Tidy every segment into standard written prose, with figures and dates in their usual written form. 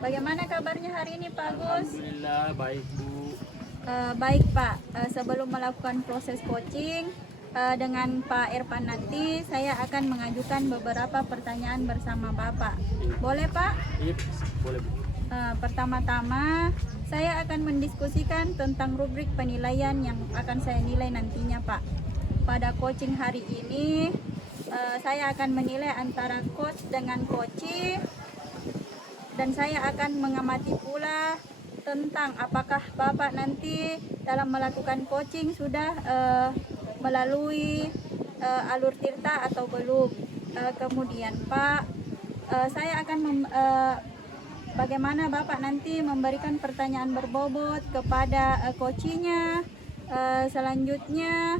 Bagaimana kabarnya hari ini Pak Agus? Alhamdulillah baik Bu. Baik Pak, sebelum melakukan proses coaching dengan Pak Irfan nanti, saya akan mengajukan beberapa pertanyaan bersama Bapak. Boleh Pak? Iya boleh Bu. Pertama-tama, saya akan mendiskusikan tentang rubrik penilaian yang akan saya nilai nantinya Pak. Pada coaching hari ini, saya akan menilai antara coach dengan coachee, dan saya akan mengamati pula tentang apakah Bapak nanti dalam melakukan coaching sudah melalui alur tirta atau belum. Kemudian Pak, saya akan bagaimana Bapak nanti memberikan pertanyaan berbobot kepada coachee-nya. Selanjutnya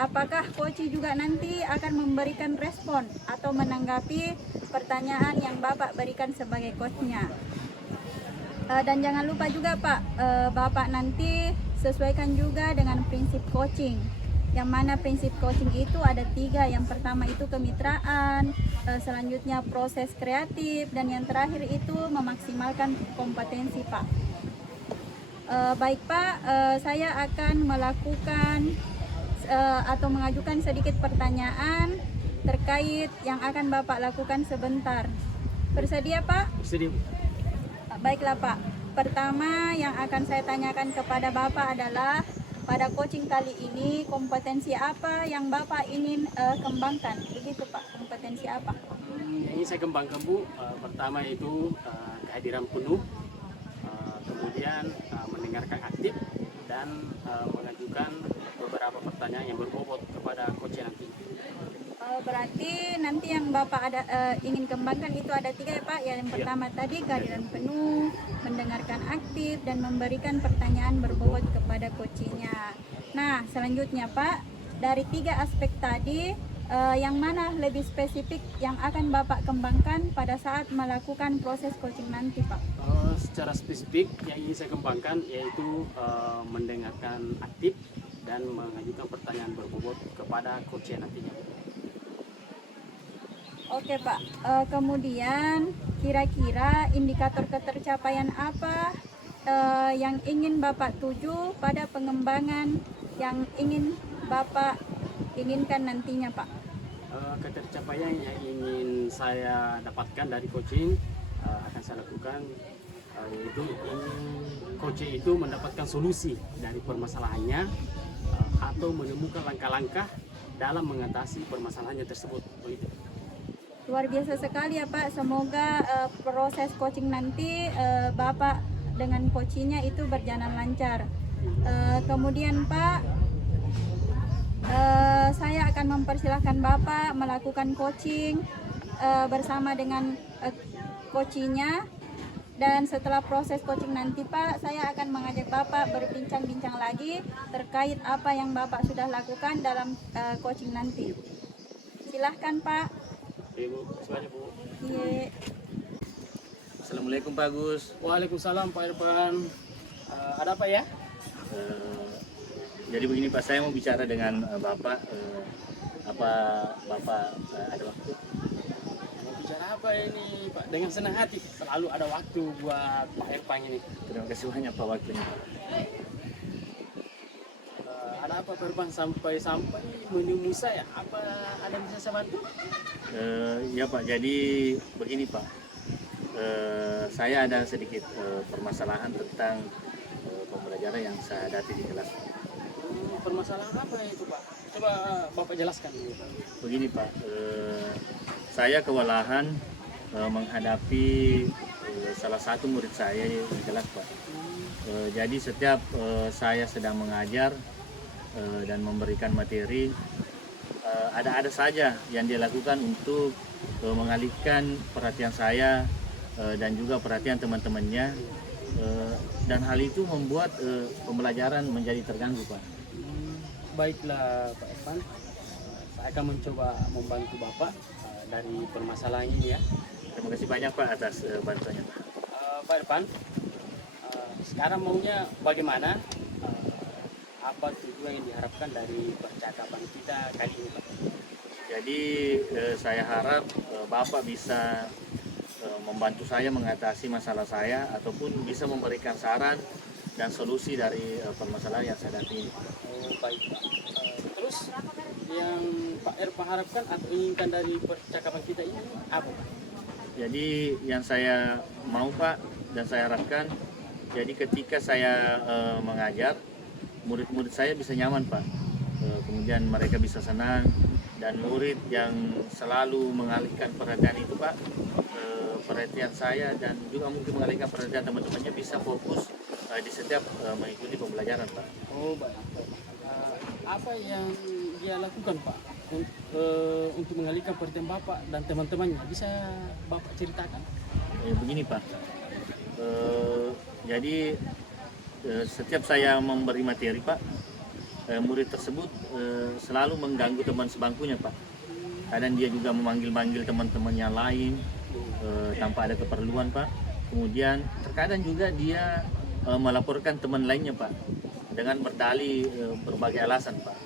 apakah coachee juga nanti akan memberikan respon atau menanggapi pertanyaan yang Bapak berikan sebagai coachnya. Dan jangan lupa juga Pak, Bapak nanti sesuaikan juga dengan prinsip coaching. Yang mana prinsip coaching itu ada 3. Yang pertama itu kemitraan, selanjutnya proses kreatif, dan yang terakhir itu memaksimalkan kompetensi Pak. Baik Pak, saya akan melakukan atau mengajukan sedikit pertanyaan terkait yang akan Bapak lakukan sebentar. Bersedia Pak? Bersedia Bu. Baiklah Pak, pertama yang akan saya tanyakan kepada Bapak adalah pada coaching kali ini kompetensi apa yang Bapak ingin kembangkan? Begitu Pak, kompetensi apa? Yang ingin saya kembangkan Bu, pertama itu kehadiran penuh, kemudian mendengarkan aktif dan mengajukan beberapa pertanyaan yang berbobot kepada coach nanti. Berarti nanti yang Bapak ingin kembangkan itu ada 3 ya Pak. Yang pertama tadi kehadiran penuh, mendengarkan aktif, dan memberikan pertanyaan berbobot kepada coachnya. Nah, selanjutnya Pak, dari 3 aspek tadi, yang mana lebih spesifik yang akan Bapak kembangkan pada saat melakukan proses coaching nanti Pak? Secara spesifik yang ingin saya kembangkan yaitu mendengarkan aktif dan mengajukan pertanyaan berbobot kepada coach nantinya. Oke Pak, kemudian kira-kira indikator ketercapaian apa yang ingin Bapak tuju pada pengembangan yang ingin Bapak inginkan nantinya Pak? Ketercapaian yang ingin saya dapatkan dari coaching akan saya lakukan yaitu coaching itu mendapatkan solusi dari permasalahannya atau menemukan langkah-langkah dalam mengatasi permasalahannya tersebut. Begitu. Luar biasa sekali ya Pak, semoga proses coaching nanti Bapak dengan coachingnya itu berjalan lancar. Kemudian Pak, saya akan mempersilahkan Bapak melakukan coaching bersama dengan coachingnya, dan setelah proses coaching nanti Pak, saya akan mengajak Bapak berbincang-bincang lagi terkait apa yang Bapak sudah lakukan dalam coaching nanti. Silahkan Pak. Ibu, semuanya Bu. Iya. Assalamualaikum Pak Agus. Waalaikumsalam Pak Irfan. Ada apa ya? Jadi begini Pak, saya mau bicara dengan Bapak. Apa Bapak ada waktu? Mau bicara apa ini Pak? Dengan senang hati. Selalu ada waktu buat Pak Irfan ini. Terima kasih banyak Pak waktunya Pak. Ada apa Pak Irfan sampai menemui saya? Apa ada yang bisa saya bantu? Ya Pak, jadi begini Pak. Saya ada sedikit permasalahan tentang pembelajaran yang saya hadapi di kelas. Permasalahan apa itu Pak? Coba Bapak jelaskan dulu. Begini Pak, saya kewalahan menghadapi salah satu murid saya di kelas Pak. Jadi setiap saya sedang mengajar dan memberikan materi, ada saja yang dia lakukan untuk mengalihkan perhatian saya dan juga perhatian teman-temannya, dan hal itu membuat pembelajaran menjadi terganggu Pak. Baiklah Pak Irfan, saya akan mencoba membantu Bapak dari permasalahan ini ya. Terima kasih banyak Pak atas bantuannya Pak. Pak Irfan, sekarang maunya bagaimana? Apa tujuan yang diharapkan dari percakapan kita kali ini Pak? Jadi saya harap Bapak bisa membantu saya mengatasi masalah saya ataupun bisa memberikan saran dan solusi dari permasalahan yang saya hadapi. Oh, baik Pak. Terus yang Pak Erpan harapkan atau inginkan dari percakapan kita ini apa Pak? Jadi yang saya mau Pak dan saya harapkan, jadi ketika saya mengajar, murid-murid saya bisa nyaman Pak. Kemudian mereka bisa senang, dan murid yang selalu mengalihkan perhatian itu Pak, perhatian saya dan juga mungkin mengalihkan perhatian teman-temannya bisa fokus di setiap mengikuti pembelajaran Pak. Oh baik. Apa yang dia lakukan Pak untuk mengalihkan perhatian Bapak dan teman-temannya? Bisa Bapak ceritakan? Begini Pak, jadi setiap saya memberi materi Pak, murid tersebut selalu mengganggu teman sebangkunya Pak. Kadang dia juga memanggil-manggil teman-temannya lain tanpa ada keperluan Pak. Kemudian terkadang juga dia melaporkan teman lainnya Pak dengan berdalih berbagai alasan Pak.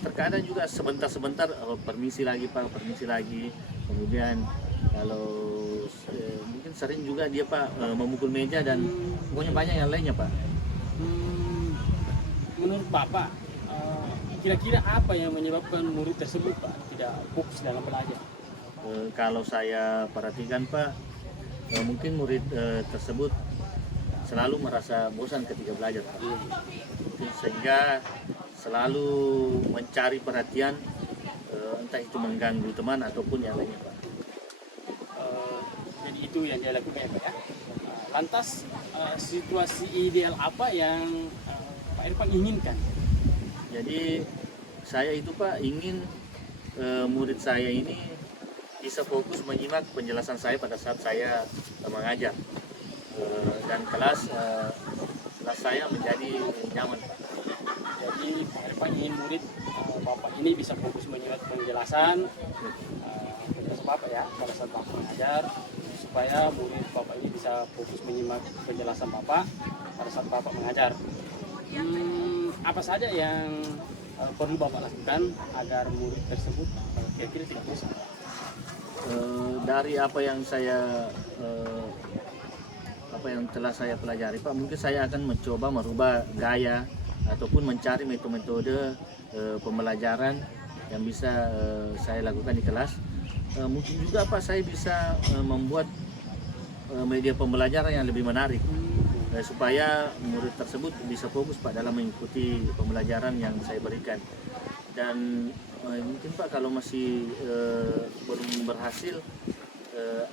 Terkadang juga sebentar-sebentar permisi lagi Pak, permisi lagi. Kemudian kalau mungkin sering juga dia Pak memukul meja dan pokoknya banyak yang lainnya Pak. Menurut Bapak, kira-kira apa yang menyebabkan murid tersebut Pak tidak fokus dalam belajar? Kalau saya perhatikan Pak, mungkin murid tersebut selalu merasa bosan ketika belajar Pak. Sehingga selalu mencari perhatian, entah itu mengganggu teman ataupun yang lainnya Pak. Jadi itu yang dia lakukan ya Pak ya. Lantas situasi ideal apa yang Pak Irfan inginkan? Jadi saya itu Pak ingin murid saya ini bisa fokus menyimak penjelasan saya pada saat saya mengajar, dan kelas saya menjadi nyaman Pak. Jadi Pak Irfan ingin murid Bapak ini bisa fokus menyimak penjelasan Bapak ya pada saat Bapak mengajar, supaya murid Bapak ini bisa fokus menyimak penjelasan Bapak pada saat Bapak mengajar. Apa saja yang perlu Bapak lakukan agar murid tersebut kira-kira tidak bosan? Dari apa yang telah saya pelajari Pak, mungkin saya akan mencoba merubah gaya ataupun mencari metode-metode pembelajaran yang bisa saya lakukan di kelas. Mungkin juga Pak saya bisa membuat media pembelajaran yang lebih menarik supaya murid tersebut bisa fokus Pak dalam mengikuti pembelajaran yang saya berikan. Dan mungkin Pak kalau masih belum berhasil,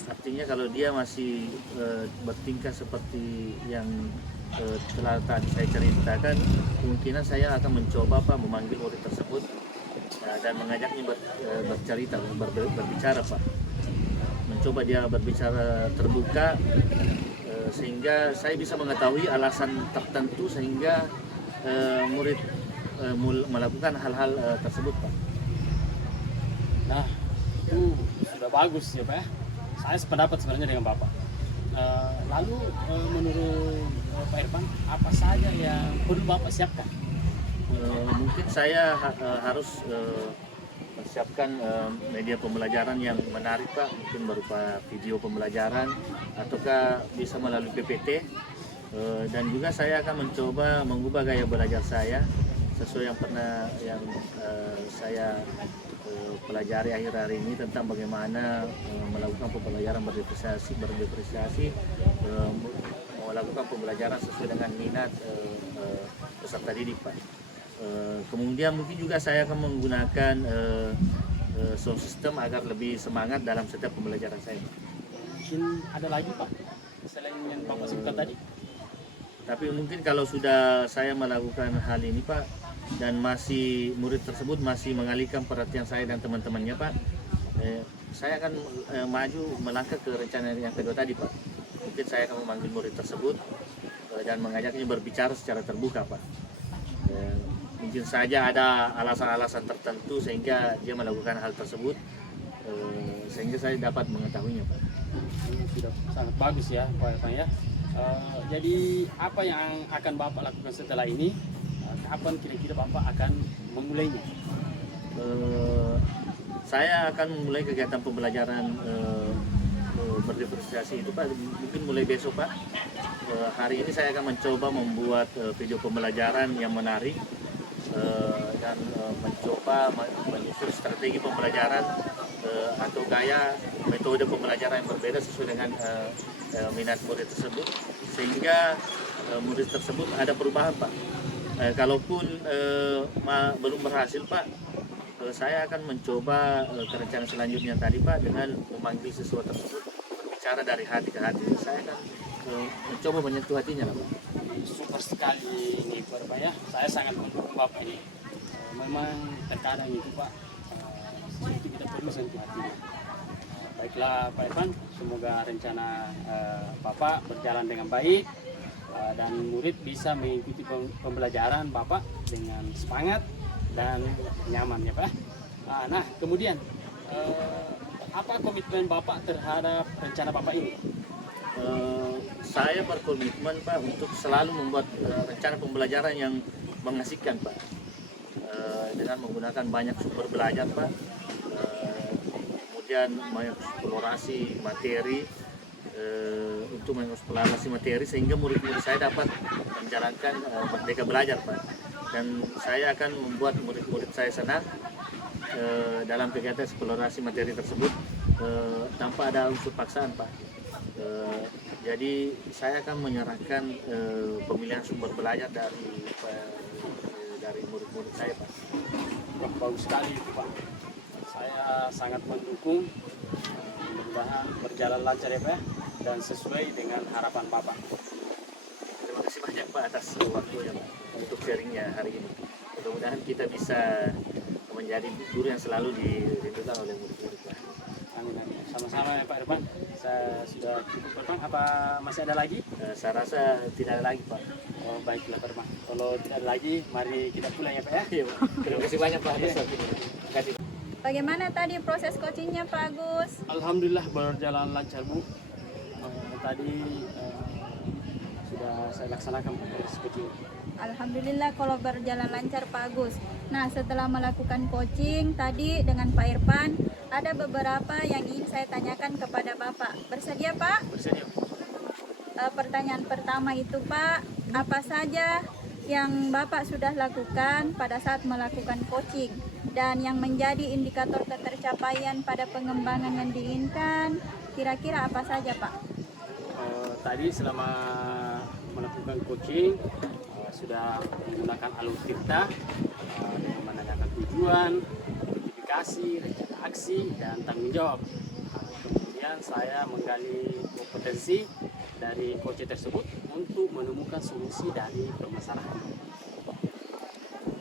artinya kalau dia masih bertingkah seperti yang telah tadi saya ceritakan, kemungkinan saya akan mencoba Pak memanggil murid tersebut dan mengajaknya bercerita, berbicara Pak. Mencoba dia berbicara terbuka, sehingga saya bisa mengetahui alasan tertentu sehingga murid melakukan hal-hal tersebut Pak. Nah, itu sudah bagus ya Pak. Saya sependapat sebenarnya dengan Bapak. Lalu menurut Pak Irfan, apa saja yang perlu Bapak siapkan? Mungkin saya harus persiapkan media pembelajaran yang menarik Pak, mungkin berupa video pembelajaran ataukah bisa melalui PPT, dan juga saya akan mencoba mengubah gaya belajar saya sesuai yang saya pelajari akhir hari ini tentang bagaimana melakukan pembelajaran berdiferensiasi, melakukan pembelajaran sesuai dengan minat peserta didik Pak. Kemudian mungkin juga saya akan menggunakan sound system agar lebih semangat dalam setiap pembelajaran saya. Mungkin ada lagi Pak selain yang Bapak sebutkan tadi? Tapi mungkin kalau sudah saya melakukan hal ini Pak, dan masih murid tersebut masih mengalihkan perhatian saya dan teman-temannya Pak, saya akan maju melangkah ke rencana yang kedua tadi Pak. Mungkin saya akan memanggil murid tersebut dan mengajaknya berbicara secara terbuka Pak. Mungkin saja ada alasan-alasan tertentu sehingga dia melakukan hal tersebut, sehingga saya dapat mengetahuinya Pak. Ini sudah sangat bagus ya Pak Irfan ya. Jadi apa yang akan Bapak lakukan setelah ini? Kapan kira-kira Bapak akan memulainya? Saya akan memulai kegiatan pembelajaran berdifferensiasi itu Pak, mungkin mulai besok Pak. Hari ini saya akan mencoba membuat video pembelajaran yang menarik dan mencoba menyusun strategi pembelajaran atau gaya metode pembelajaran yang berbeda sesuai dengan minat murid tersebut, sehingga murid tersebut ada perubahan Pak. Kalaupun belum berhasil Pak, saya akan mencoba ke rencana selanjutnya tadi Pak, dengan memanggil siswa tersebut berbicara dari hati ke hati. Saya akan mencoba menyentuh hatinya lah Pak. Super sekali ini Pak ya. Saya sangat mendukung Bapak ini. Memang terkadang itu Pak, itu kita perlu sentuh hatinya. Baiklah Pak Irfan, semoga rencana Bapak berjalan dengan baik dan murid bisa mengikuti pembelajaran Bapak dengan semangat dan nyaman ya Pak. Nah kemudian apa komitmen Bapak terhadap rencana Bapak ini? Saya berkomitmen Pak untuk selalu membuat rencana pembelajaran yang mengasihkan Pak, dengan menggunakan banyak sumber belajar Pak, kemudian mengeksplorasi materi, untuk mengeksplorasi materi sehingga murid-murid saya dapat menjalankan merdeka belajar Pak. Dan saya akan membuat murid-murid saya senang dalam kegiatan eksplorasi materi tersebut tanpa ada unsur paksaan Pak. Jadi saya akan menyerahkan pemilihan sumber belajar dari murid-murid saya Pak. Wah, bagus sekali itu Pak. Saya sangat mendukung. Mudah-mudahan berjalan lancar ya Pak, dan sesuai dengan harapan Bapak. Terima kasih banyak Pak atas waktunya Pak untuk sharingnya hari ini. Mudah-mudahan kita bisa menjadi guru yang selalu dirindukan oleh murid-murid Pak. Amin, amin. Sama-sama ya Pak Irfan. Saya sudah cukup Pak Irfan. Apa masih ada lagi? Saya rasa tidak ada lagi Pak. Oh baiklah Pak Irfan. Kalau tidak ada lagi, mari kita pulang ya Pak ya. Iya, Pak. Terima kasih banyak Pak atas waktunya. Terima kasih. Bagaimana tadi proses coachingnya Pak Agus? Alhamdulillah berjalan lancar Bu. Tadi sudah saya laksanakan proses coaching. Alhamdulillah kalau berjalan lancar Pak Agus. Nah setelah melakukan coaching tadi dengan Pak Irfan, ada beberapa yang ingin saya tanyakan kepada Bapak. Bersedia Pak? Bersedia. Pertanyaan pertama itu Pak, apa saja yang Bapak sudah lakukan pada saat melakukan coaching dan yang menjadi indikator ketercapaian pada pengembangan yang diinginkan, kira-kira apa saja Pak? Tadi selama melakukan coaching sudah menggunakan alur tirta dengan menanyakan tujuan, notifikasi, rencana aksi, dan tanggung jawab. Kemudian saya menggali kompetensi dari coach tersebut untuk menemukan solusi dari permasalahan.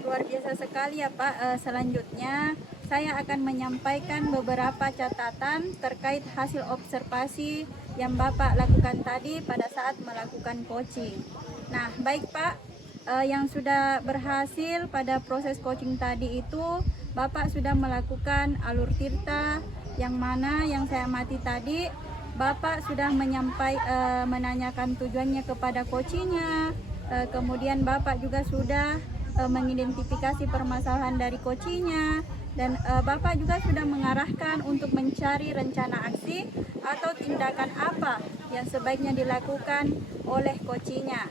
Luar biasa sekali ya Pak. Selanjutnya saya akan menyampaikan beberapa catatan terkait hasil observasi yang Bapak lakukan tadi pada saat melakukan coaching. Nah baik Pak, yang sudah berhasil pada proses coaching tadi itu Bapak sudah melakukan alur tirta, yang mana yang saya amati tadi Bapak sudah menanyakan tujuannya kepada coachingnya, kemudian Bapak juga sudah mengidentifikasi permasalahan dari coachingnya, dan Bapak juga sudah mengarahkan untuk mencari rencana aksi atau tindakan apa yang sebaiknya dilakukan oleh coachingnya.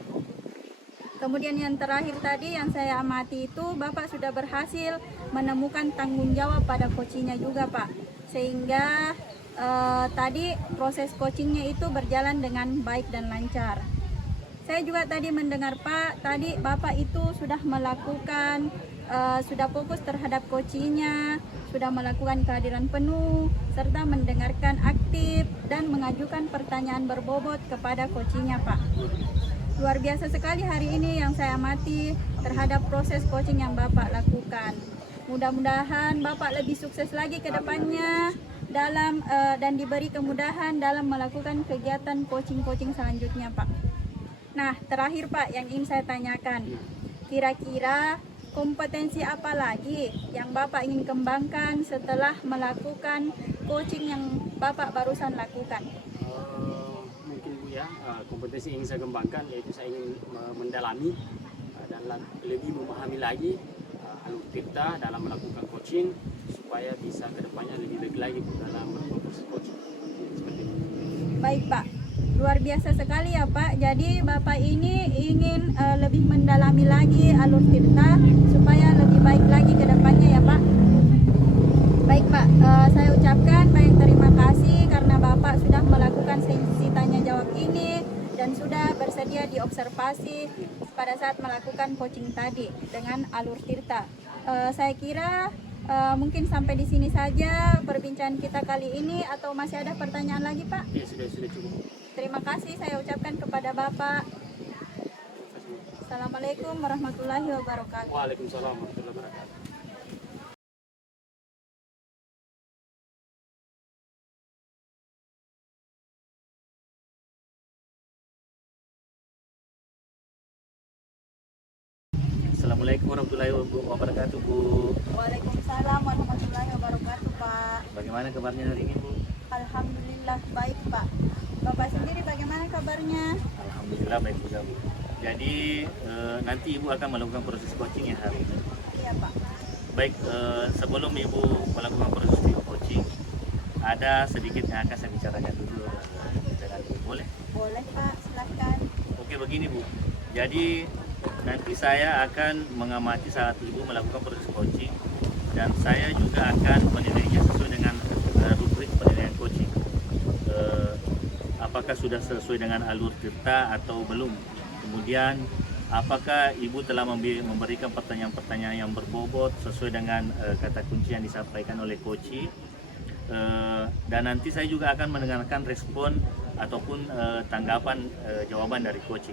Kemudian yang terakhir tadi yang saya amati itu Bapak sudah berhasil menemukan tanggung jawab pada coachingnya juga Pak, sehingga tadi proses coachingnya itu berjalan dengan baik dan lancar. Saya juga tadi mendengar Pak, tadi Bapak itu sudah melakukan, sudah fokus terhadap coachingnya, sudah melakukan kehadiran penuh, serta mendengarkan aktif dan mengajukan pertanyaan berbobot kepada coachingnya Pak. Luar biasa sekali hari ini yang saya amati terhadap proses coaching yang Bapak lakukan. Mudah-mudahan Bapak lebih sukses lagi ke depannya dalam dan diberi kemudahan dalam melakukan kegiatan coaching-coaching selanjutnya Pak. Nah terakhir Pak yang ingin saya tanyakan, kira-kira kompetensi apa lagi yang Bapak ingin kembangkan setelah melakukan coaching yang Bapak barusan lakukan? Mungkin Bu ya, kompetensi yang ingin saya kembangkan yaitu saya ingin mendalami dan lebih memahami lagi alur tirta dalam melakukan coaching supaya bisa kedepannya lebih baik lagi dalam proses coaching. Seperti itu. Baik Pak, luar biasa sekali ya Pak. Jadi Bapak ini ingin lebih mendalami lagi alur tirta supaya lebih baik lagi ke depannya ya Pak. Baik Pak, saya ucapkan banyak terima kasih karena Bapak sudah melakukan sesi tanya jawab ini dan sudah bersedia diobservasi pada saat melakukan coaching tadi dengan alur tirta. Saya kira mungkin sampai di sini saja perbincangan kita kali ini, atau masih ada pertanyaan lagi Pak? Ya sudah cukup. Terima kasih saya ucapkan kepada Bapak. Assalamualaikum warahmatullahi wabarakatuh. Waalaikumsalam warahmatullahi wabarakatuh. Assalamualaikum warahmatullahi wabarakatuh, Bu. Waalaikumsalam warahmatullahi wabarakatuh Pak. Bagaimana kabarnya hari ini, Bu? Alhamdulillah baik Pak. Bapak sendiri bagaimana kabarnya? Alhamdulillah baik juga, Bu. Jadi nanti Ibu akan melakukan proses coaching ya hari ini. Iya Pak. Baik, sebelum Ibu melakukan proses coaching, ada sedikit yang akan saya bicarakan dulu dengan Ibu. Boleh? Boleh Pak, silahkan. Oke, begini Bu. Jadi nanti saya akan mengamati saat Ibu melakukan proses coaching, dan saya juga akan menilainya sesuai dengan rubrik penilaian coaching. Apakah sudah sesuai dengan alur tirta atau belum? Kemudian apakah Ibu telah memberikan pertanyaan-pertanyaan yang berbobot sesuai dengan kata kunci yang disampaikan oleh coach? Dan nanti saya juga akan mendengarkan respon ataupun tanggapan jawaban dari coach.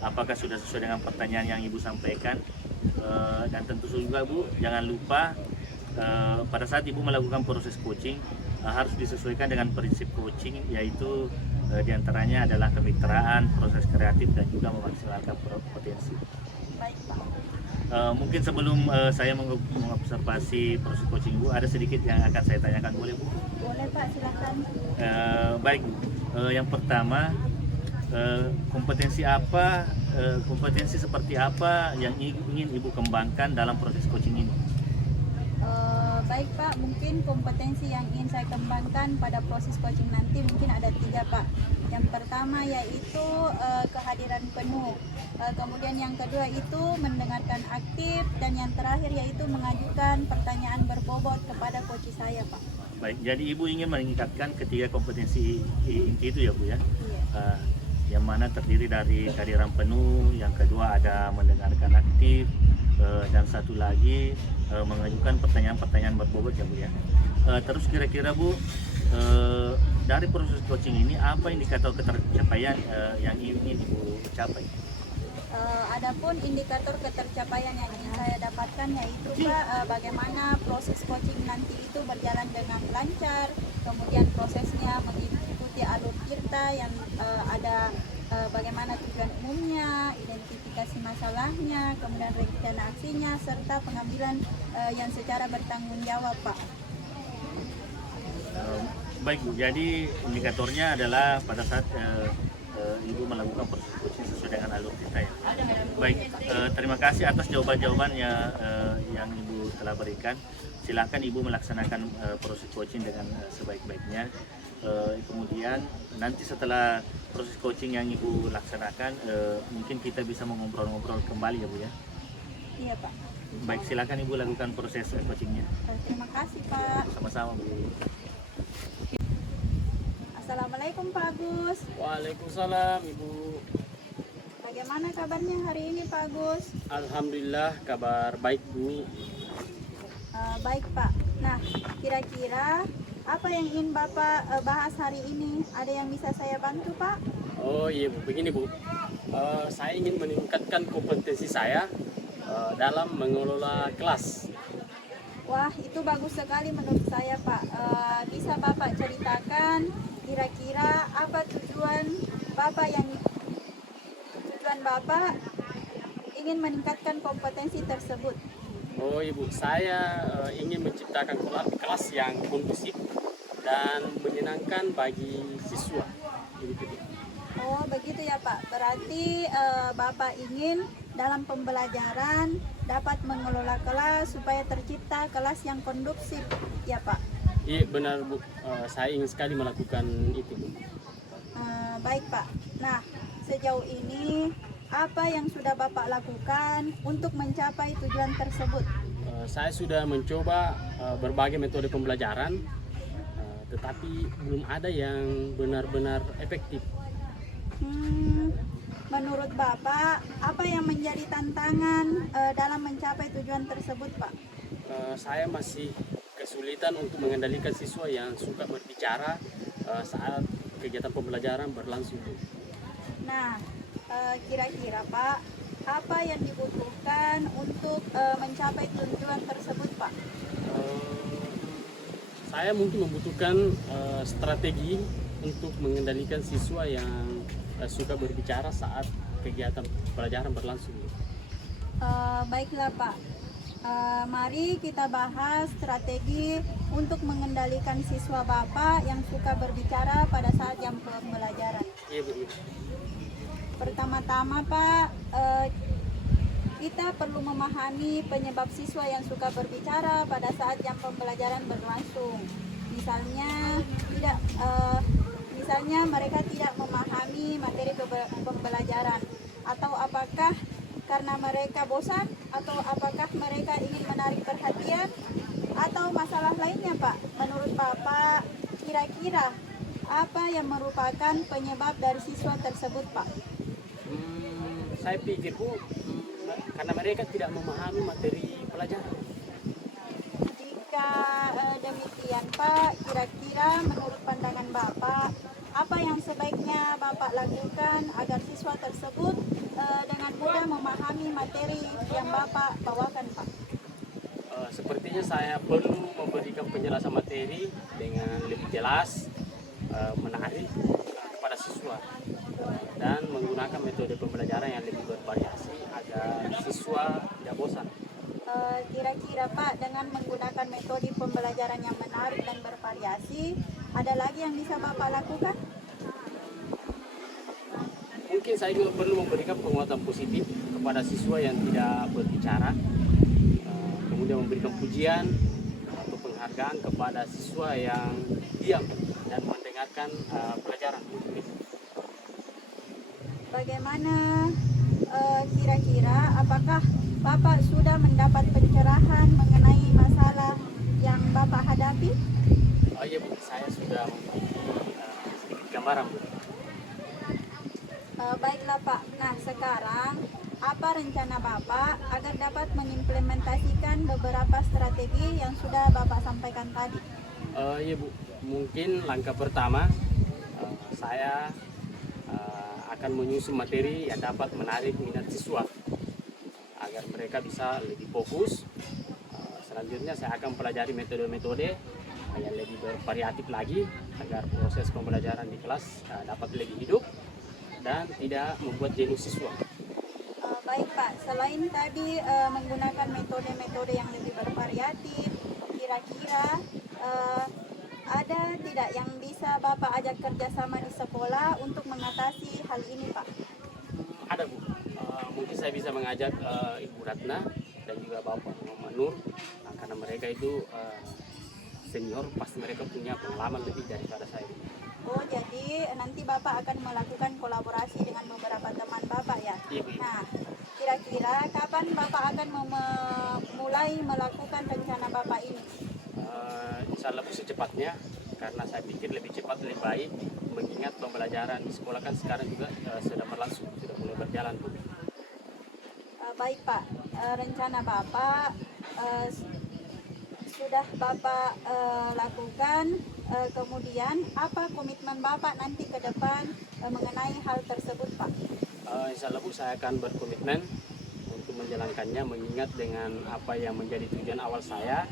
Apakah sudah sesuai dengan pertanyaan yang Ibu sampaikan? Dan tentu juga Bu, jangan lupa pada saat Ibu melakukan proses coaching harus disesuaikan dengan prinsip coaching, yaitu diantaranya adalah kemitraan, proses kreatif, dan juga memaksimalkan potensi. Baik Pak. Mungkin sebelum saya mengobservasi proses coaching Bu, ada sedikit yang akan saya tanyakan, boleh Bu? Boleh Pak, silahkan. Baik Bu, yang pertama, kompetensi seperti apa yang ingin Ibu kembangkan dalam proses coaching ini? Baik Pak, mungkin kompetensi yang ingin saya kembangkan pada proses coaching nanti mungkin ada 3 Pak. Yang pertama yaitu kehadiran penuh, kemudian yang kedua itu mendengarkan aktif, dan yang terakhir yaitu mengajukan pertanyaan berbobot kepada coach saya Pak. Baik, jadi Ibu ingin meningkatkan ketiga kompetensi inti itu ya Bu ya? Iya. Yang mana terdiri dari kehadiran penuh, yang kedua ada mendengarkan aktif, dan satu lagi mengajukan pertanyaan-pertanyaan berbobot ya Bu ya. Terus kira-kira Bu, dari proses coaching ini apa indikator ketercapaian yang ingin Ibu capai? Adapun indikator ketercapaian yang ingin saya dapatkan yaitu Pak, bagaimana proses coaching nanti itu berjalan dengan lancar, kemudian prosesnya mengikuti alur tirta yang ada bagaimana tujuan umumnya, identifikasi masalahnya, kemudian rencana aksinya, serta pengambilan yang secara bertanggung jawab Pak. Baik Bu, jadi indikatornya adalah pada saat Ibu melakukan proses coaching sesuai dengan alur kita ya. Baik, terima kasih atas jawaban-jawabannya yang Ibu telah berikan. Silakan Ibu melaksanakan proses coaching dengan sebaik-baiknya. Kemudian nanti setelah proses coaching yang Ibu laksanakan, mungkin kita bisa mengobrol-ngobrol kembali ya Bu ya. Iya Pak. Baik, silakan Ibu lakukan proses coachingnya. Terima kasih Pak. Sama-sama Bu. Assalamualaikum Pak Agus. Waalaikumsalam Ibu. Bagaimana kabarnya hari ini Pak Agus? Alhamdulillah kabar baik Bu. Baik Pak. Nah, kira-kira apa yang ingin Bapak bahas hari ini? Ada yang bisa saya bantu Pak? Oh iya Bu, begini Bu. Saya ingin meningkatkan kompetensi saya dalam mengelola kelas. Wah, itu bagus sekali menurut saya Pak. Bisa Bapak ceritakan kira-kira apa tujuan Bapak ingin meningkatkan kompetensi tersebut? Oh Ibu, saya ingin menciptakan kelas yang kondusif dan menyenangkan bagi siswa. Oh begitu ya Pak, berarti Bapak ingin dalam pembelajaran dapat mengelola kelas supaya tercipta kelas yang kondusif ya Pak? Iya benar Bu, saya ingin sekali melakukan itu Bu. Baik Pak. Nah, sejauh ini apa yang sudah Bapak lakukan untuk mencapai tujuan tersebut? Saya sudah mencoba berbagai metode pembelajaran, tetapi belum ada yang benar-benar efektif. Menurut Bapak, apa yang menjadi tantangan dalam mencapai tujuan tersebut, Pak? Saya masih kesulitan untuk mengendalikan siswa yang suka berbicara saat kegiatan pembelajaran berlangsung. Nah, kira-kira Pak, apa yang dibutuhkan untuk mencapai tujuan tersebut, Pak? Saya mungkin membutuhkan strategi untuk mengendalikan siswa yang suka berbicara saat kegiatan pelajaran berlangsung. Baiklah Pak, mari kita bahas strategi untuk mengendalikan siswa Bapak yang suka berbicara pada saat jam pembelajaran. Iya Bu. Pertama-tama Pak, kita perlu memahami penyebab siswa yang suka berbicara pada saat jam pembelajaran berlangsung. Misalnya mereka tidak memahami materi pembelajaran, atau apakah karena mereka bosan, atau apakah mereka ingin menarik perhatian, atau masalah lainnya Pak. Menurut Bapak, kira-kira apa yang merupakan penyebab dari siswa tersebut Pak? Saya pikir Bu, karena mereka tidak memahami materi pelajaran. Jika demikian Pak, kira-kira menurut pandangan Bapak, apa yang sebaiknya Bapak lakukan agar siswa tersebut dengan mudah memahami materi yang Bapak bawakan Pak? Sepertinya saya perlu memberikan penjelasan materi dengan lebih jelas, menarik kepada siswa, dan menggunakan metode pembelajaran yang lebih bervariasi agar siswa tidak bosan. Kira-kira Pak, dengan menggunakan metode pembelajaran yang menarik dan bervariasi, ada lagi yang bisa Bapak lakukan? Mungkin saya juga perlu memberikan penguatan positif kepada siswa yang tidak berbicara, kemudian memberikan pujian atau penghargaan kepada siswa yang diam dan mendengarkan pelajaran. Bagaimana kira-kira apakah Bapak sudah mendapat pencerahan mengenai masalah yang Bapak hadapi? Oh iya Bu, saya sudah memiliki sedikit gambaran Bu. Baiklah Pak, nah sekarang apa rencana Bapak agar dapat mengimplementasikan beberapa strategi yang sudah Bapak sampaikan tadi? Iya Bu, mungkin langkah pertama saya akan menyusun materi yang dapat menarik minat siswa agar mereka bisa lebih fokus. Selanjutnya saya akan pelajari metode-metode yang lebih bervariatif lagi agar proses pembelajaran di kelas dapat lebih hidup dan tidak membuat jenuh siswa. Baik Pak, selain tadi menggunakan metode-metode yang lebih bervariatif, kira-kira ada tidak yang bisa Bapak ajak kerjasama di sekolah untuk mengatasi hal ini Pak? Ada Bu, mungkin saya bisa mengajak Ibu Ratna dan juga Bapak Muhammad Nur, karena mereka itu senior, pasti mereka punya pengalaman lebih daripada saya. Oh, jadi nanti Bapak akan melakukan kolaborasi dengan beberapa teman Bapak ya? Iya Bu. Nah, kira-kira kapan Bapak akan mulai melakukan rencana Bapak ini? Insya Allah Bu secepatnya, karena saya pikir lebih cepat lebih baik, mengingat pembelajaran di sekolah kan sekarang juga sudah berlangsung, sudah mulai berjalan Bu. Baik Pak, rencana Bapak sudah Bapak lakukan, kemudian apa komitmen Bapak nanti ke depan mengenai hal tersebut Pak? Insya Allah Bu, saya akan berkomitmen untuk menjalankannya, mengingat dengan apa yang menjadi tujuan awal saya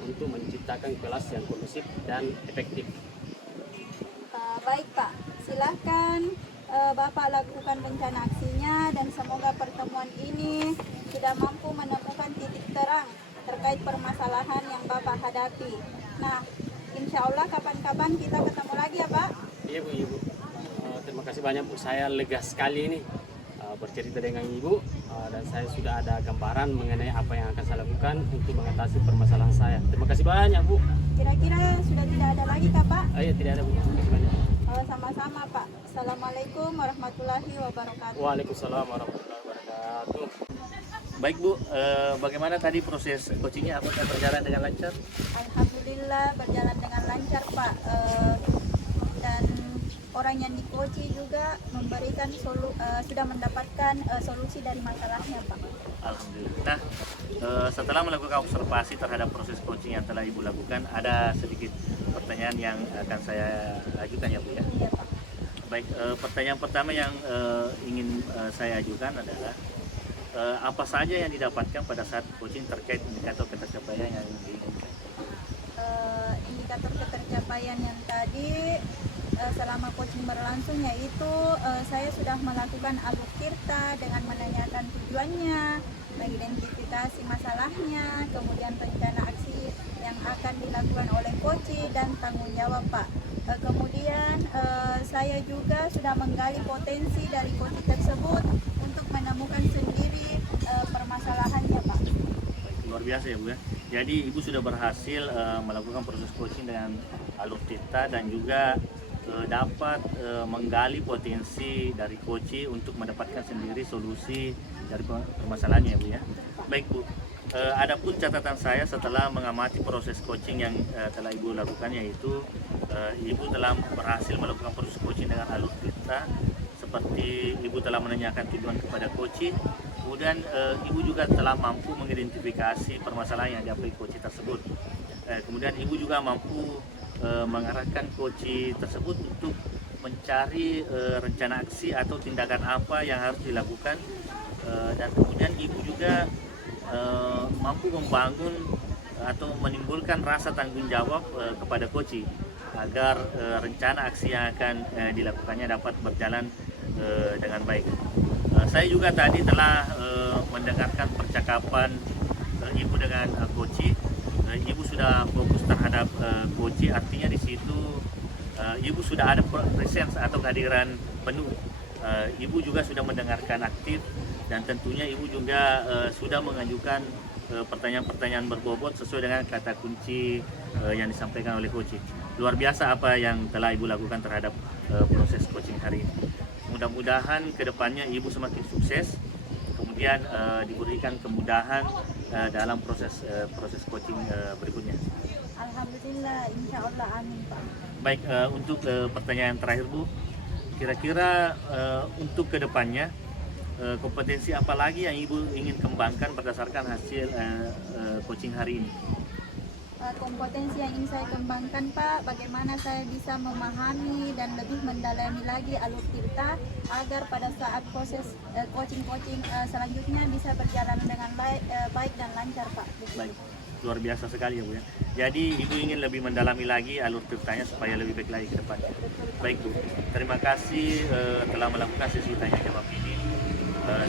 untuk menciptakan kelas yang kondusif dan efektif. Baik Pak, silahkan Bapak lakukan rencana aksinya, dan semoga pertemuan ini sudah mampu menemukan titik terang terkait permasalahan yang Bapak hadapi. Nah, insya Allah kapan-kapan kita ketemu lagi ya Pak. Iya Bu, Ibu. Terima kasih banyak Bu, saya lega sekali ini bercerita dengan Ibu, dan saya sudah ada gambaran mengenai apa yang akan saya lakukan untuk mengatasi permasalahan saya. Terima kasih banyak Bu. Kira-kira sudah tidak ada lagi kah Pak? Iya, tidak ada Bu. Terima kasih banyak. Sama-sama Pak. Assalamualaikum warahmatullahi wabarakatuh. Waalaikumsalam warahmatullahi wabarakatuh. Baik Bu, bagaimana tadi proses coachingnya? Apakah berjalan dengan lancar? Alhamdulillah berjalan dengan lancar Pak. Dan orang yang di-coaching juga memberikan sudah mendapatkan solusi dari masalahnya Pak. Alhamdulillah. Nah, setelah melakukan observasi terhadap proses coaching yang telah Ibu lakukan, ada sedikit pertanyaan yang akan saya ajukan ya Bu ya. Iya Pak. Baik, pertanyaan pertama yang ingin saya ajukan adalah apa saja yang didapatkan pada saat coaching terkait indikator ketercapaian yang diinginkan? Indikator ketercapaian yang tadi selama coaching berlangsung yaitu saya sudah melakukan alur tirta dengan menanyakan tujuannya, mengidentifikasi masalahnya, kemudian rencana aksi yang akan dilakukan oleh coach dan tanggung jawab Pak. Kemudian saya juga sudah menggali potensi dari coach tersebut untuk menemukan sendiri permasalahannya Pak. Luar biasa ya Bu ya. Jadi Ibu sudah berhasil melakukan proses coaching dengan alur tirta dan juga dapat menggali potensi dari coach untuk mendapatkan sendiri solusi dari permasalahannya ya Bu ya. Baik Bu, adapun catatan saya setelah mengamati proses coaching yang telah Ibu lakukan, yaitu Ibu telah berhasil melakukan proses coaching dengan alur tirta, seperti Ibu telah menanyakan tujuan kepada coach, kemudian Ibu juga telah mampu mengidentifikasi permasalahan yang dihadapi coach tersebut. Kemudian Ibu juga mampu mengarahkan coach tersebut untuk mencari rencana aksi atau tindakan apa yang harus dilakukan, dan kemudian Ibu juga mampu membangun atau menimbulkan rasa tanggung jawab kepada coach agar rencana aksi yang akan dilakukannya dapat berjalan dengan baik. Saya juga tadi telah mendengarkan percakapan Ibu dengan coach. Ibu sudah fokus terhadap coach, artinya di situ Ibu sudah ada presence atau kehadiran penuh. Ibu juga sudah mendengarkan aktif, dan tentunya Ibu juga sudah mengajukan pertanyaan-pertanyaan berbobot sesuai dengan kata kunci yang disampaikan oleh coach. Luar biasa apa yang telah Ibu lakukan terhadap proses coaching hari ini. Mudah-mudahan kedepannya Ibu semakin sukses, kemudian diberikan kemudahan dalam proses coaching berikutnya. Alhamdulillah, insya Allah, amin Pak. Baik, untuk pertanyaan terakhir Bu, kira-kira untuk kedepannya kompetensi apa lagi yang Ibu ingin kembangkan berdasarkan hasil coaching hari ini? Kompetensi yang ingin saya kembangkan Pak, bagaimana saya bisa memahami dan lebih mendalami lagi alur tirta agar pada saat proses coaching selanjutnya bisa berjalan dengan baik dan lancar Pak. Baik, luar biasa sekali ya Bu ya. Jadi Ibu ingin lebih mendalami lagi alur tirtanya supaya lebih baik lagi ke depannya. Baik Bu, terima kasih telah melakukan sesi tanya jawab ini.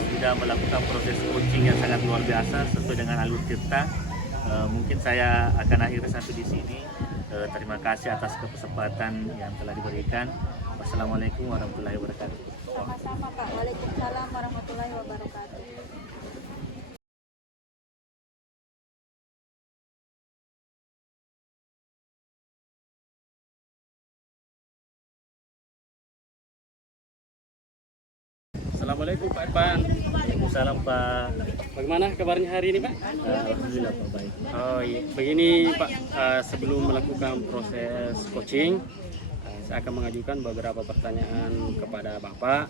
Sudah melakukan proses coaching yang sangat luar biasa sesuai dengan alur tirta. Mungkin saya akan akhiri sampai di sini. Terima kasih atas kesempatan yang telah diberikan. Wassalamualaikum warahmatullahi wabarakatuh. Sama-sama Pak. Waalaikumsalam warahmatullahi wabarakatuh. Assalamualaikum Pak Irfan. Waalaikumsalam Pak. Bagaimana kabarnya hari ini Pak? Alhamdulillah Pak, baik. Oh iya, begini Pak, sebelum melakukan proses coaching, saya akan mengajukan beberapa pertanyaan kepada Bapak.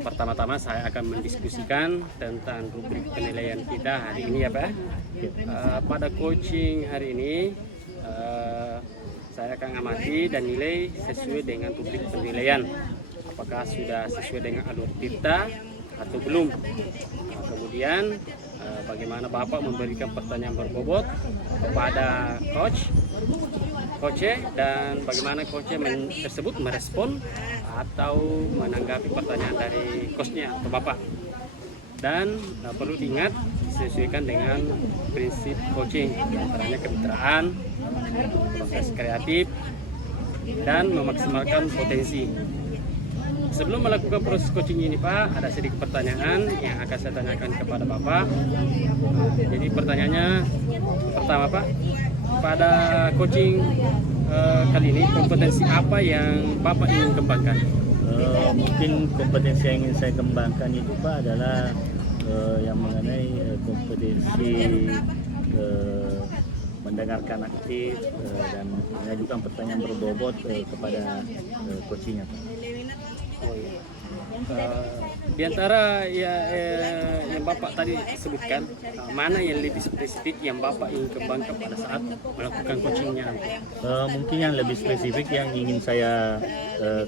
Pertama-tama saya akan mendiskusikan tentang rubrik penilaian kita hari ini ya Pak. Pada coaching hari ini, saya akan amati dan nilai sesuai dengan rubrik penilaian. Apakah sudah sesuai dengan alur tirta atau belum. Kemudian bagaimana Bapak memberikan pertanyaan berbobot kepada coach, dan bagaimana coach tersebut merespon atau menanggapi pertanyaan dari coachnya atau Bapak. Dan perlu diingat, disesuaikan dengan prinsip coaching, antaranya kemitraan, proses kreatif, dan memaksimalkan potensi. Sebelum melakukan proses coaching ini Pak, ada sedikit pertanyaan yang akan saya tanyakan kepada Bapak. Jadi pertanyaannya pertama Pak, pada coaching kali ini kompetensi apa yang Bapak ingin kembangkan? Mungkin kompetensi yang ingin saya kembangkan itu Pak adalah yang mengenai kompetensi mendengarkan aktif dan mengajukan pertanyaan berbobot kepada coachingnya Pak. Di antara yang Bapak tadi sebutkan, mana yang lebih spesifik yang Bapak ingin kembangkan pada saat melakukan coachingnya? Mungkin yang lebih spesifik yang ingin saya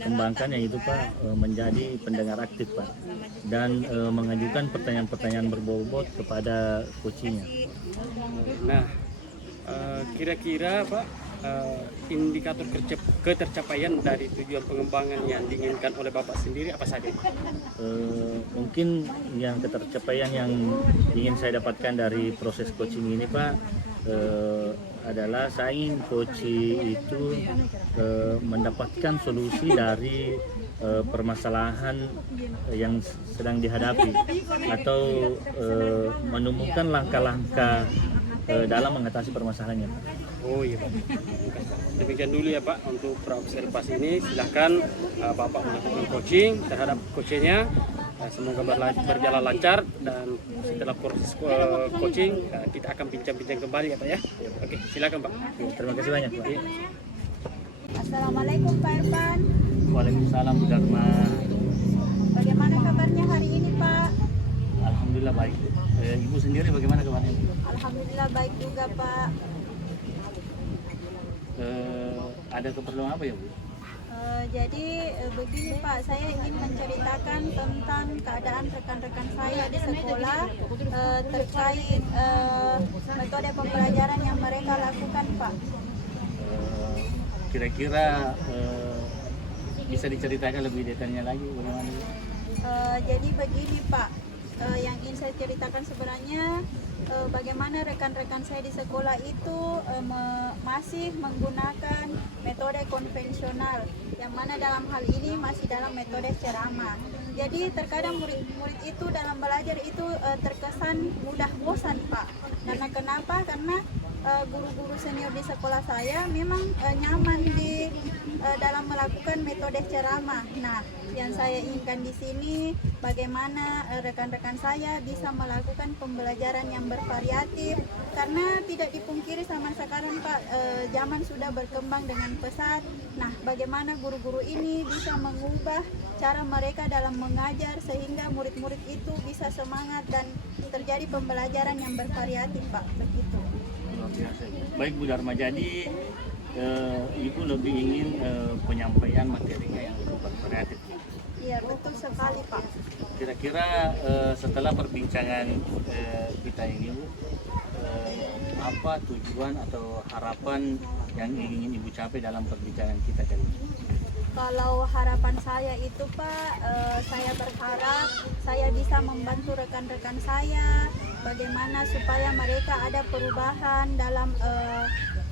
kembangkan yaitu Pak menjadi pendengar aktif Pak dan mengajukan pertanyaan-pertanyaan berbobot kepada coachingnya. Nah, kira-kira Pak, indikator ketercapaian dari tujuan pengembangan yang diinginkan oleh Bapak sendiri apa saja? Mungkin yang ketercapaian yang ingin saya dapatkan dari proses coaching ini Pak adalah saya ingin coaching itu mendapatkan solusi dari permasalahan yang sedang dihadapi atau menemukan langkah-langkah dalam mengatasi permasalahannya Pak. Oh iya Pak. Demikian dulu ya Pak untuk praobservasi ini. Silahkan Bapak melakukan coaching terhadap coachnya. Semoga berjalan lancar dan setelah proses coaching kita akan bincang-bincang kembali ya Pak ya. Oke, silakan Pak. Terima kasih banyak Pak. Assalamualaikum Pak Irfan. Waalaikumsalam Bu Dharma. Bagaimana kabarnya hari ini Pak? Alhamdulillah baik. Ibu sendiri bagaimana kabarnya? Alhamdulillah baik juga Pak. Ada keperluan apa ya Bu? Jadi begini Pak, saya ingin menceritakan tentang keadaan rekan-rekan saya di sekolah terkait metode pembelajaran yang mereka lakukan Pak. Kira-kira bisa diceritakan lebih detailnya lagi bagaimana? Jadi begini Pak, yang ingin saya ceritakan sebenarnya bagaimana rekan-rekan saya di sekolah itu masih menggunakan metode konvensional, yang mana dalam hal ini masih dalam metode ceramah. Jadi terkadang murid-murid itu dalam belajar itu terkesan mudah bosan Pak. Karena kenapa? Karena guru-guru senior di sekolah saya memang nyaman di dalam melakukan metode ceramah. Nah, yang saya inginkan di sini bagaimana rekan-rekan saya bisa melakukan pembelajaran yang bervariatif, karena tidak dipungkiri zaman sekarang Pak, zaman sudah berkembang dengan pesat. Nah, bagaimana guru-guru ini bisa mengubah cara mereka dalam mengajar sehingga murid-murid itu bisa semangat dan terjadi pembelajaran yang bervariatif Pak, begitu. Baik Bu Dharma, jadi Ibu lebih ingin penyampaian materinya yang lebih bervariatif. Iya, betul sekali Pak. Kira-kira setelah perbincangan kita ini Bu, apa tujuan atau harapan yang ingin Ibu capai dalam perbincangan kita kali ini? Kalau harapan saya itu Pak, saya berharap saya bisa membantu rekan-rekan saya bagaimana supaya mereka ada perubahan dalam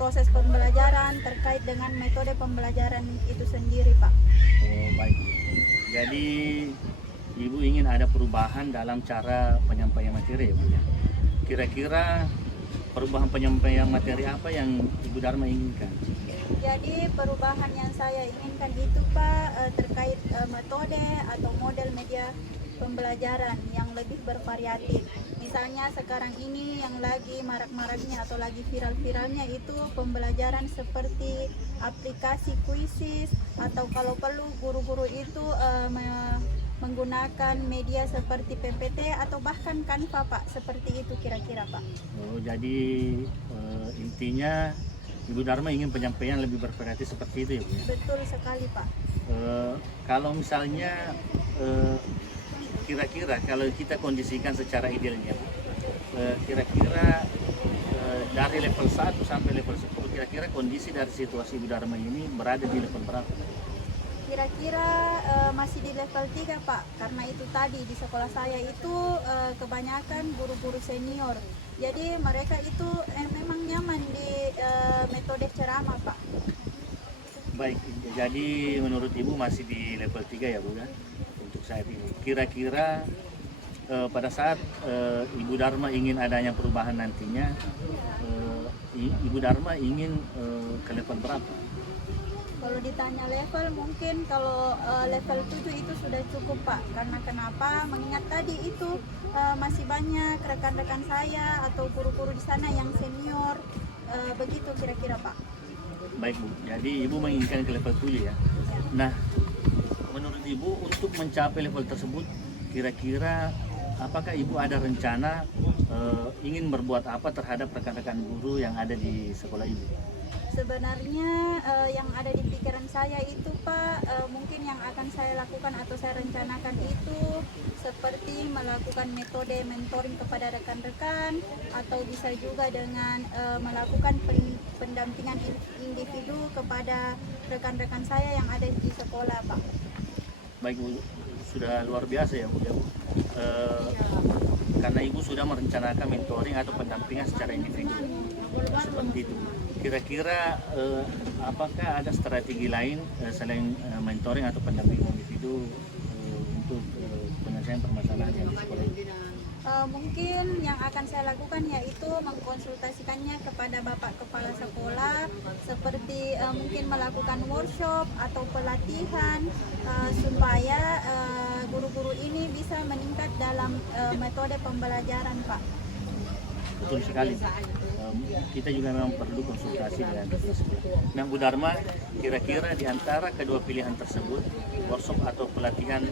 proses pembelajaran terkait dengan metode pembelajaran itu sendiri Pak. Oh, baik. Jadi Ibu ingin ada perubahan dalam cara penyampaian materi ya Bu ya? Kira-kira perubahan penyampaian materi apa yang Ibu Dharma inginkan? Jadi perubahan yang saya inginkan itu Pak terkait metode atau model media pembelajaran yang lebih bervariatif. Misalnya sekarang ini yang lagi marak-maraknya atau lagi viral-viralnya itu pembelajaran seperti aplikasi kuisis, atau kalau perlu guru-guru itu menggunakan media seperti PPT atau bahkan Canva Pak, seperti itu kira-kira Pak. Oh, jadi intinya Ibu Dharma ingin penyampaian lebih bervariatif seperti itu ya Bu? Betul sekali Pak. Kalau misalnya kira-kira kalau kita kondisikan secara idealnya Bu, kira-kira dari level 1 sampai level 10 kira-kira kondisi dari situasi Ibu Dharma ini berada di level berapa? Kira-kira masih di level 3 Pak, karena itu tadi di sekolah saya itu kebanyakan guru-guru senior. Jadi mereka itu memang nyaman di metode ceramah Pak. Baik, jadi menurut Ibu masih di level 3 ya Bu ya untuk saat ini. Kira-kira pada saat Ibu Dharma ingin adanya perubahan nantinya, Ibu Dharma ingin ke level berapa? Kalau ditanya level, mungkin kalau level 7 itu sudah cukup Pak. Karena kenapa? Mengingat tadi itu masih banyak rekan-rekan saya atau guru-guru di sana yang senior. Begitu kira-kira Pak. Baik Bu, jadi Ibu menginginkan ke level 7 ya. Nah, menurut Ibu untuk mencapai level tersebut, kira-kira apakah Ibu ada rencana ingin berbuat apa terhadap rekan-rekan guru yang ada di sekolah Ibu? Sebenarnya yang ada di pikiran saya itu Pak, mungkin yang akan saya lakukan atau saya rencanakan itu seperti melakukan metode mentoring kepada rekan-rekan, atau bisa juga dengan melakukan pendampingan individu kepada rekan-rekan saya yang ada di sekolah Pak. Baik Bu, sudah luar biasa ya Bu. Karena Ibu sudah merencanakan mentoring atau pendampingan secara individu seperti itu. Kira-kira apakah ada strategi lain selain mentoring atau pendampingan individu untuk penyelesaian permasalahan yang di sekolah ini? Mungkin yang akan saya lakukan yaitu mengkonsultasikannya kepada Bapak Kepala Sekolah, seperti mungkin melakukan workshop atau pelatihan supaya guru-guru ini bisa meningkat dalam metode pembelajaran Pak. Betul sekali. Kita juga memang perlu konsultasi dengan kepala sekolah. Nah Bu Dharma, kira-kira di antara kedua pilihan tersebut, workshop atau pelatihan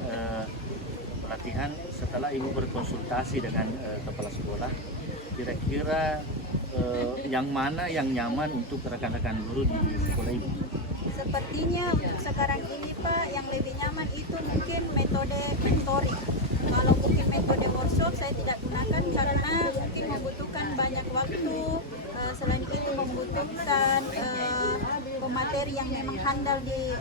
setelah Ibu berkonsultasi dengan kepala sekolah, kira-kira yang mana yang nyaman untuk rekan-rekan guru di sekolah Ibu? Sepertinya untuk sekarang ini Pak, yang lebih nyaman itu mungkin metode mentoring. Kalau mungkin metode workshop saya tidak gunakan karena mungkin membutuhkan banyak waktu. Selain itu membutuhkan pemateri yang memang handal di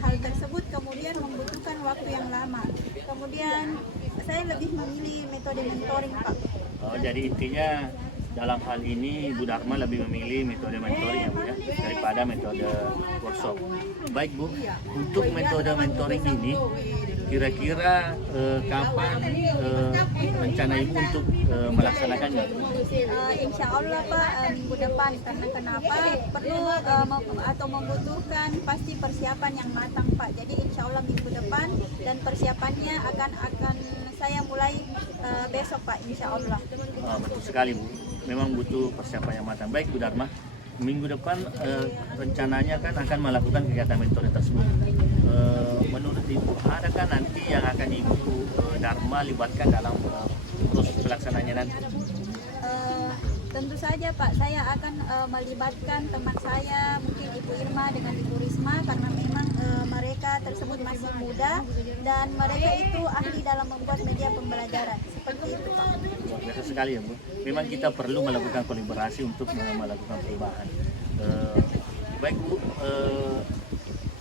hal tersebut, kemudian membutuhkan waktu yang lama. Kemudian saya lebih memilih metode mentoring Pak. Jadi intinya dalam hal ini Bu Dharma lebih memilih metode mentoring ya Bu ya, daripada metode workshop. Baik Bu, untuk metode mentoring ini kira-kira kapan rencana Ibu untuk melaksanakannya? Insya Allah Pak, minggu depan. Karena kenapa? Perlu atau membutuhkan pasti persiapan yang matang Pak. Jadi insya Allah minggu depan, dan persiapannya akan saya mulai besok Pak, insya Allah. Betul sekali Bu, memang butuh persiapan yang matang. Baik Bu Dharma, minggu depan rencananya kan akan melakukan kegiatan mentoring tersebut. Menurut Ibu, adakah nanti yang akan Ibu Dharma libatkan dalam proses pelaksanaannya nanti? Tentu saja Pak, saya akan melibatkan teman saya, mungkin Ibu Irma dengan Ibu Risma, karena memang mereka tersebut masih muda dan mereka itu ahli dalam membuat media pembelajaran. Seperti itu Pak. Luar biasa sekali ya Bu. Memang kita perlu melakukan kolaborasi untuk melakukan perubahan. Baik Bu,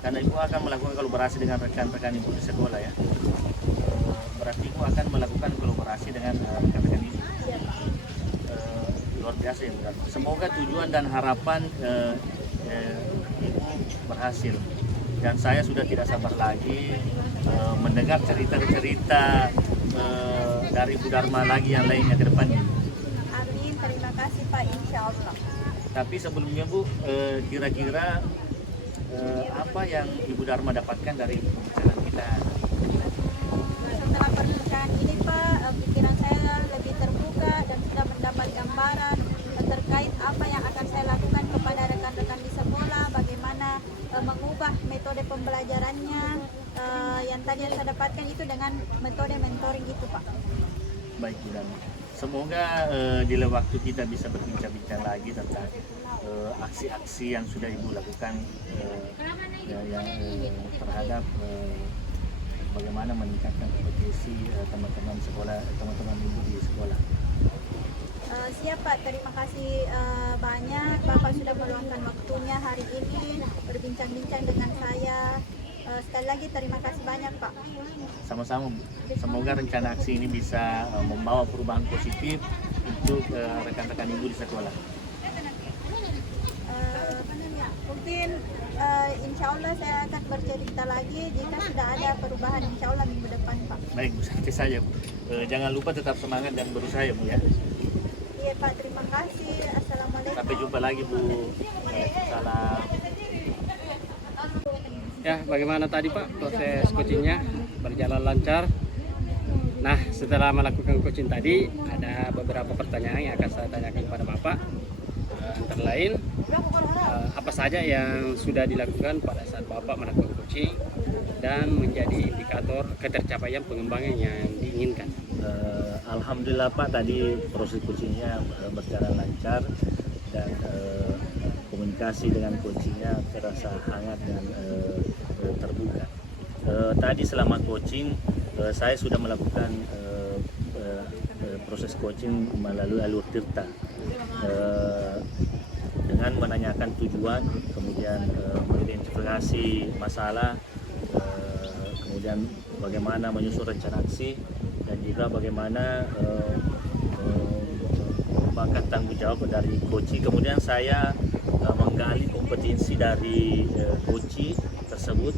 karena Ibu akan melakukan kolaborasi dengan rekan-rekan Ibu di sekolah ya. Berarti Ibu akan melakukan kolaborasi dengan rekan-rekan Ibu. Iya Pak. Luar biasa ya Bu. Semoga tujuan dan harapan Ibu berhasil. Dan saya sudah tidak sabar lagi mendengar cerita-cerita dari Bu Dharma lagi yang lainnya ke depannya. Amin, terima kasih Pak, insya Allah. Tapi sebelumnya Bu, kira-kira apa yang Ibu Dharma dapatkan dari pembicaraan kita? Setelah perbincangan ini Pak, pikiran saya lebih terbuka dan sudah mendapat gambaran terkait apa yang akan saya lakukan kepada rekan-rekan di sekolah, bagaimana mengubah metode pembelajarannya yang tadi yang saya dapatkan itu dengan metode mentoring itu Pak. Baik Bu Dharma, semoga di lain waktu kita bisa berbincang-bincang lagi tentang aksi-aksi yang sudah Ibu lakukan terhadap bagaimana meningkatkan kompetensi teman-teman sekolah, teman-teman Ibu di sekolah. Siap Pak, terima kasih banyak Bapak sudah meluangkan waktunya hari ini berbincang-bincang dengan saya. Sekali lagi terima kasih banyak Pak. Sama-sama Bu. Semoga rencana aksi ini bisa membawa perubahan positif untuk rekan-rekan Ibu di sekolah. Mungkin insya Allah saya akan bercerita lagi jika sudah ada perubahan, insya Allah minggu depan Pak. Baik Bu, santai saja Bu. Jangan lupa tetap semangat dan berusaha ya Bu ya. Iya Pak, terima kasih. Assalamualaikum. Sampai jumpa lagi Bu. Salam. Ya, bagaimana tadi Pak proses coachingnya? Berjalan lancar? Nah, setelah melakukan coaching tadi, ada beberapa pertanyaan yang akan saya tanyakan kepada Bapak. Antara lain, apa saja yang sudah dilakukan pada saat Bapak melakukan coaching dan menjadi indikator ketercapaian pengembangan yang diinginkan? Alhamdulillah Pak, tadi proses coachingnya berjalan lancar dan komunikasi dengan coachingnya terasa hangat dan terbuka. Tadi selama coaching saya sudah melakukan proses coaching melalui alur Tirta dengan menanyakan tujuan, kemudian mengidentifikasi masalah, kemudian bagaimana menyusun rencana aksi, dan juga bagaimana mengembangkan tanggung jawab dari coach. Kemudian saya menggali kompetensi dari coach tersebut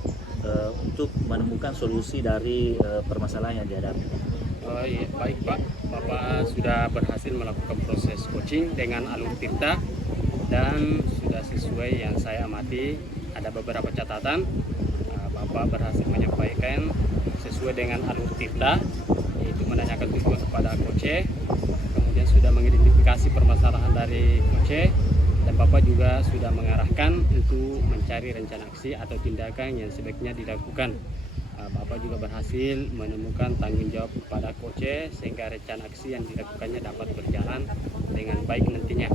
untuk menemukan solusi dari permasalahan yang dihadapi. Oh iya, baik Pak. Bapak sudah berhasil melakukan proses coaching dengan alur Tirta dan sudah sesuai yang saya amati. Ada beberapa catatan. Bapak berhasil menyampaikan sesuai dengan alur Tirta, yaitu menanyakan tujuan kepada coach, kemudian sudah mengidentifikasi permasalahan dari coach, dan Bapak juga sudah mengarahkan untuk mencari rencana aksi atau tindakan yang sebaiknya dilakukan. Bapak juga berhasil menemukan tanggung jawab kepada coach sehingga rencana aksi yang dilakukannya dapat berjalan dengan baik nantinya.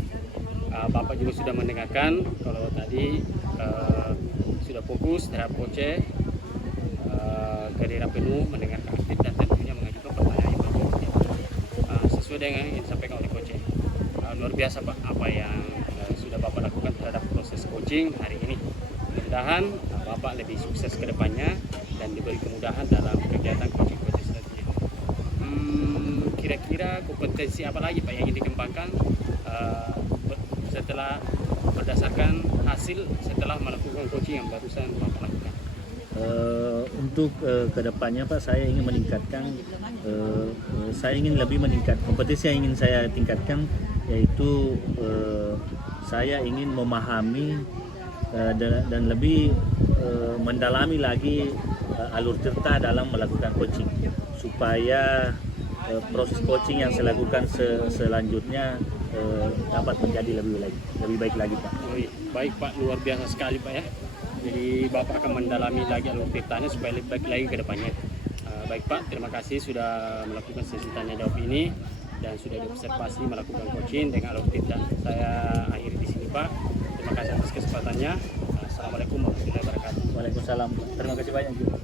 Bapak juga sudah mendengarkan kalau tadi sudah fokus terhadap coach, kehadiran penuh, mendengarkan aktif dan tentunya mengajukan pertanyaan yang berikutnya sesuai dengan yang disampaikan oleh coach. Luar biasa Pak apa yang sudah Bapak lakukan terhadap proses coaching hari ini. Mudah-mudahan Bapak lebih sukses ke depannya dan diberi kemudahan dalam kegiatan coaching selanjutnya. Kira-kira kompetensi apa lagi Pak yang ingin dikembangkan setelah berdasarkan hasil setelah melakukan coaching yang barusan Bapak lakukan? Untuk kedepannya Pak, saya ingin meningkatkan, saya ingin lebih meningkat kompetensi yang ingin saya tingkatkan, yaitu saya ingin memahami dan lebih mendalami lagi alur Tirta dalam melakukan coaching, supaya proses coaching yang saya lakukan selanjutnya dapat menjadi lebih baik lagi Pak. Baik Pak, luar biasa sekali Pak ya. Jadi Bapak akan mendalami lagi alur Tirtanya supaya lebih baik lagi ke depannya. Baik Pak, terima kasih sudah melakukan sesi tanya jawab ini dan sudah diobservasi melakukan coaching dengan alur Tirta. Saya akhiri di sini Pak. Terima kasih atas kesempatannya. Assalamualaikum warahmatullahi wabarakatuh. Waalaikumsalam. Terima kasih banyak juga.